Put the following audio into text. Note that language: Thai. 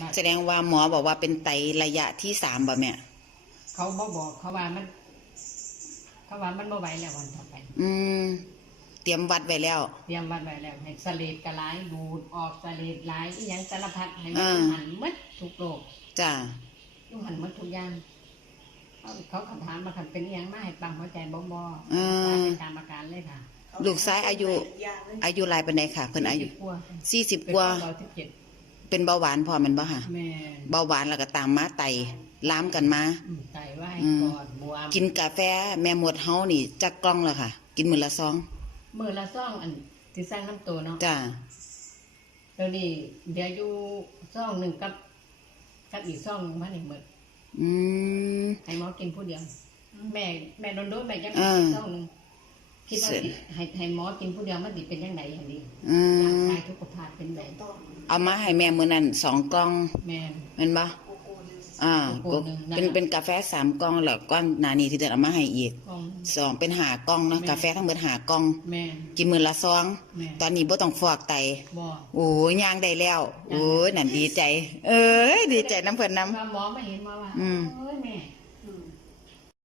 บัดแสดงว่าหมอบอกว่าเป็นไตระยะที่สามบ่แม่เขาบ่บอกเขาว่ามัน เขาว่ามันบ่ไหวแล้ววันต่อไป อืม เตรียมวัดไว้แล้ว เตรียมวัดไว้แล้วให้สเลดกระไหลายดูดออกสเลดไหลายอีหยังสารพัดให้มันอ่าหันหมดทุกโรคจ้าทุกหันหมดทุกอย่างเขาเขาคำถามมาคันเป็นอีหยังมาให้ปั๊มหัวใจบ่บ่อืมเป็นตามอาการเลยค่ะ ลูกซ้ายอายุ อายุหลายปานใดค่ะ เพิ่นอายุกลัวสี่สิบเป็นกว่า เราที่เจ็ดเป็นเบาหวานพอแมันบ่ค่ะ แม่เบาหวานแล้วก็ตามมาไตล้ามกันมา อืมไตไหวอืมก่อนบวมกินกาแฟแม่หมดเฮานี่จักกล้องแล้วค่ะ กินมื้อละซองมือละซ่องอันที่สร้างน้ำตัวเนาะจ้าเดี๋ยวนี้เดี๋ยวอยู่ซ่องหนึ่งกับ กับอีกซ่องหนึ่งพันอีกหมดอืม ให้หมอกินผู้เดียว แม่แม่โดนโดนแม่จะอ่าซ่องหนึ่ง คิดว่าเสร็จให้ให้หมอกินผู้เดียวมันติเป็นยังไงอันนี้อืร่างมกายทุกภาพเป็นแบบเอามาให้แม่มื้อนั้นสองกล่องแม่แม่นบ่อ่าโกโก้หนึ่งนะเป็นเป็นกาแฟสามกล่องแล้วก้อนหนานี้ที่เดินเอามาให้อีกกอง สองเป็นหากล่องเนาะแม่ กาแฟทั้งหมดหากล่อง แม่กินมื้อละซอง แม่ตอนนี้บ่ต้องฟอกไต บ่โอ้ยย่างได้แล้ว โอ้ยนั่นดีใจ เอ้ยดีใจน้ำเพิ่นน้ ว่าหมอไม่เห็นมาว่าอืมเอ้ยแม่